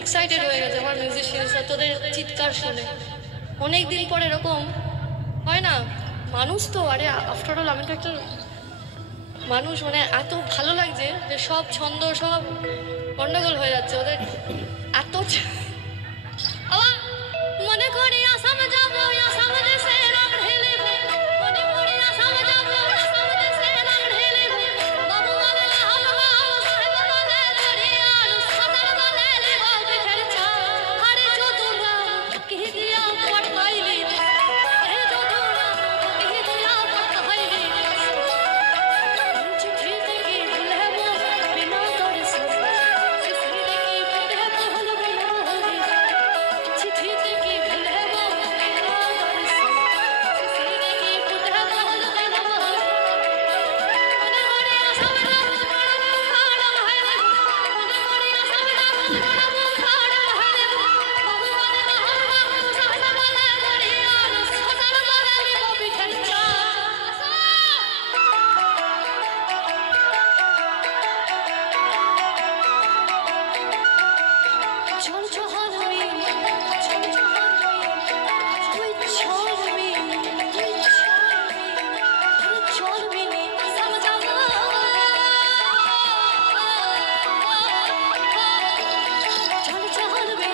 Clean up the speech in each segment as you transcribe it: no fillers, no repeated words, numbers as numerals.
Excited হয়ে গেছে আমার মিউজিশিয়ানসরা তোদের চিৎকার শুনে। অনেক দিন পর এরকম হয় না, মানুষ তো, আরে আফটার অল আমি তো একটা মানুষ, মানে এত ভালো লাগছে যে সব ছন্দ সব গন্ডগোল হয়ে যাচ্ছে ওদের এত। মনে করি আসাম যাবো, আসাম দেশে রাগ ঢেলে, মনে করি আসাম যাবো, আসাম দেশে রাগ ঢেলে, বাবু বলে হালবা সাহেব বলে দরিয়া সাদার বলে লিবা বিখের চা, আরে যদুরা কি দিয়া পটাইলি, হে যদুরা কি দিয়া পটাইলি, চিঠি থেকে ভুলে মো বিনা তোর চিঠি থেকে ভুলে মো বিনা চিঠি থেকে ভুলে মো বিনা চিঠি থেকে ভুলে মো বিনা মনে মনে আসাম যাবো খাড়া হয় রে, মনে মনে আসাম যাবো খাড়া হয় রে, বাবু বলে হালবা সাহেব বলে দরিয়া সাদার বলে লিবা বিখের চা। চল চহলমি চল চহলমি তুই চলবি তুই চলবি আসাম যাবো, চল চহলমি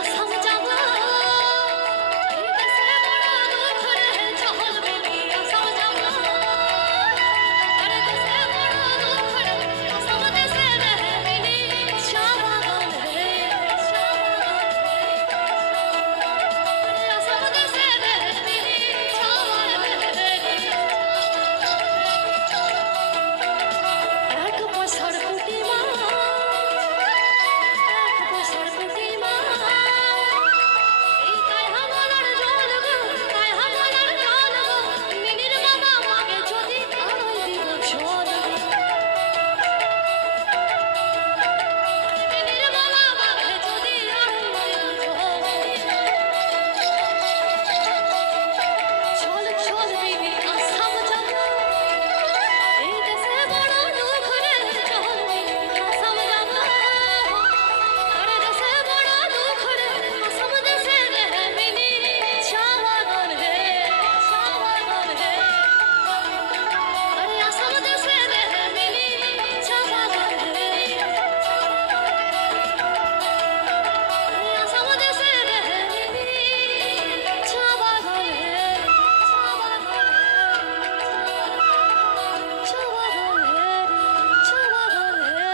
আসাম যাবো, এই দেশে বড় দুঃখ রে চহলমি আসাম যাবো, আরে দেশে বড় দুঃখ রে আসাম দেশে রে মিলি চা বাগান রে চা আসাম দেশে রে মিলি চা বাগান রে, এক বছর কুটি মা, এক বছর কুটি মা, এই তাই হামলার জল গো, তাই হামলার জল গো, মিনির বাবা মাকে যদি আড়াই দিব ঝোল গো, মিনির বাবা মাকে যদি আড়াই দিব ঝোল, চল চলবি আসাম যাবো, এই দেশে বড় দুঃখ রে চলবি আসাম যাবো, আরে দেশে বড় দুঃখ রে আসাম দেশে রে মিলি চা বাগান রে চা বাগান রে, আরে আসাম দেশে রে মিলি চা বাগান রে, আসাম দেশে রে মিলি চা বাগান রে, চা বাগান রে, চা বাগান রে, চা বাগান রে।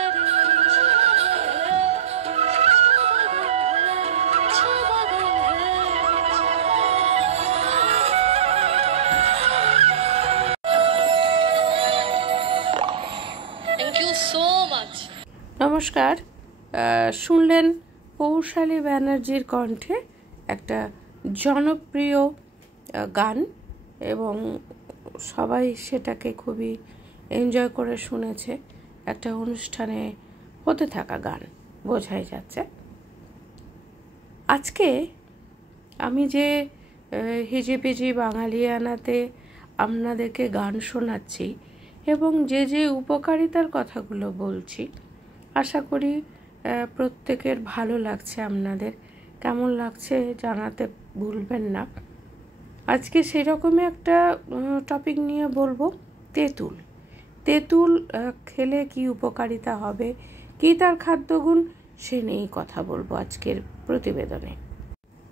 Thank you so much. নমস্কার। শুনলেন পৌশালী ব্যানার্জির কণ্ঠে একটা জনপ্রিয় গান, এবং সবাই সেটাকে খুবই এনজয় করে শুনেছে। একটা অনুষ্ঠানে হতে থাকা গান বোঝাই যাচ্ছে। আজকে আমি যে হিজিবিজি বাঙালিয়ানাতে আপনাদেরকে গান শোনাচ্ছি এবং যে যে উপকারিতার কথাগুলো বলছি, আশা করি প্রত্যেকের ভালো লাগছে। আপনাদের কেমন লাগছে জানাতে ভুলবেন না। আজকে সেরকমই একটা টপিক নিয়ে বলবো, তেঁতুল। তেঁতুল খেলে কি উপকারিতা হবে, কি তার খাদ্যগুণ, সে নিয়েই কথা বলবো আজকের প্রতিবেদনে।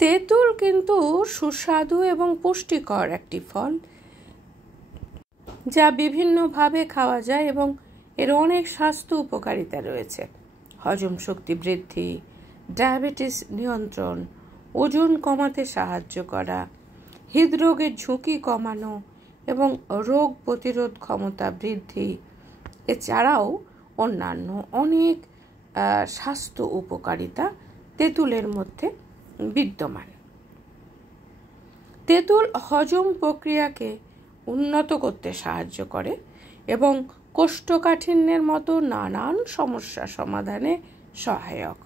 তেঁতুল কিন্তু সুস্বাদু এবং পুষ্টিকর একটি ফল, যা বিভিন্নভাবে খাওয়া যায় এবং এর অনেক স্বাস্থ্য উপকারিতা রয়েছে। হজম শক্তি বৃদ্ধি, ডায়াবেটিস নিয়ন্ত্রণ, ওজন কমাতে সাহায্য করা, হৃদরোগের ঝুঁকি কমানো এবং রোগ প্রতিরোধ ক্ষমতা বৃদ্ধি, এছাড়াও অন্যান্য অনেক স্বাস্থ্য উপকারিতা তেঁতুলের মধ্যে বিদ্যমান। তেঁতুল হজম প্রক্রিয়াকে উন্নত করতে সাহায্য করে এবং কোষ্ঠকাঠিন্যের মতো নানান সমস্যা সমাধানে সহায়ক।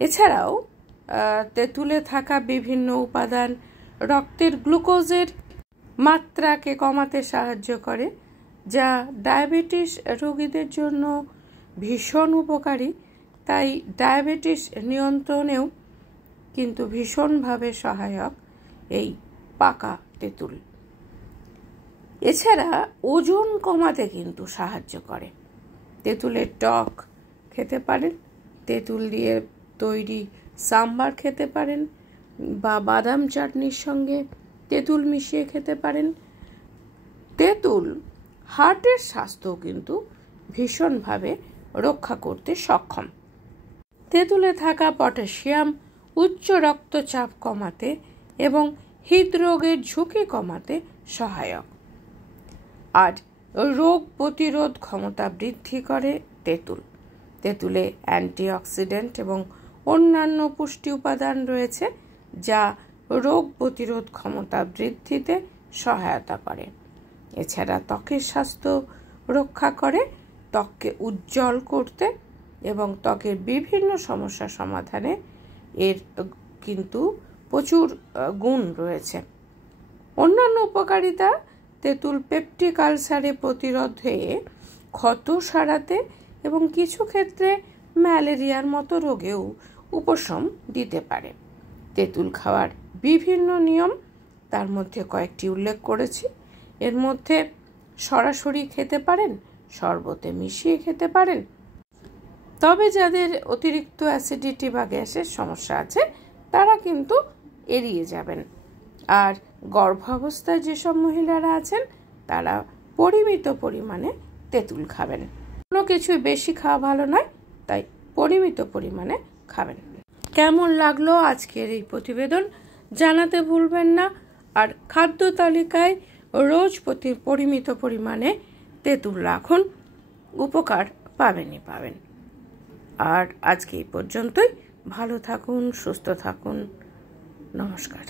এছাড়াও তেঁতুলে থাকা বিভিন্ন উপাদান রক্তের গ্লুকোজের মাত্রাকে কমাতে সাহায্য করে, যা ডায়াবেটিস রোগীদের জন্য ভীষণ উপকারী। তাই ডায়াবেটিস নিয়ন্ত্রণেও কিন্তু ভীষণভাবে সহায়ক এই পাকা তেঁতুল। এছাড়া ওজন কমাতে কিন্তু সাহায্য করে। তেঁতুলের টক খেতে পারেন, তেঁতুল দিয়ে তৈরি সাম্বার খেতে পারেন, বা বাদাম চাটনির সঙ্গে তেঁতুল মিশিয়ে খেতে পারেন। তেঁতুল হার্টের স্বাস্থ্য কিন্তু ভীষণভাবে রক্ষা করতে সক্ষম। তেঁতুলে থাকা পটাশিয়াম উচ্চ রক্তচাপ কমাতে এবং হৃদরোগের ঝুঁকি কমাতে সহায়ক। আর রোগ প্রতিরোধ ক্ষমতা বৃদ্ধি করে তেঁতুল। তেঁতুলে অ্যান্টিঅক্সিডেন্ট এবং অন্যান্য পুষ্টি উপাদান রয়েছে, যা রোগ প্রতিরোধ ক্ষমতা বৃদ্ধিতে সহায়তা করে। এছাড়া ত্বকের স্বাস্থ্য রক্ষা করে, ত্বককে উজ্জ্বল করতে এবং ত্বকের বিভিন্ন সমস্যা সমাধানে এর কিন্তু প্রচুর গুণ রয়েছে। অন্যান্য উপকারিতা: তেঁতুল পেপটিক আলসারে প্রতিরোধে, ক্ষত সারাতে এবং কিছু ক্ষেত্রে ম্যালেরিয়ার মতো রোগেও উপশম দিতে পারে। তেঁতুল খাওয়ার বিভিন্ন নিয়ম, তার মধ্যে কয়েকটি উল্লেখ করেছি। এর মধ্যে সরাসরি খেতে পারেন, শরবতে মিশিয়ে খেতে পারেন। তবে যাদের অতিরিক্ত অ্যাসিডিটি বা গ্যাসের সমস্যা আছে তারা কিন্তু এড়িয়ে যাবেন। আর গর্ভাবস্থায় যেসব মহিলারা আছেন তারা পরিমিত পরিমাণে তেঁতুল খাবেন। কোনো কিছুই বেশি খাওয়া ভালো নয়, তাই পরিমিত পরিমাণে খাবেন। কেমন লাগলো আজকের এই প্রতিবেদন জানাতে ভুলবেন না। আর খাদ্য তালিকায় রোজ পরিমিত পরিমাণে তেঁতুল রাখুন, উপকার পাবেনই পাবেন। আর আজকে এই পর্যন্তই। ভালো থাকুন, সুস্থ থাকুন। নমস্কার।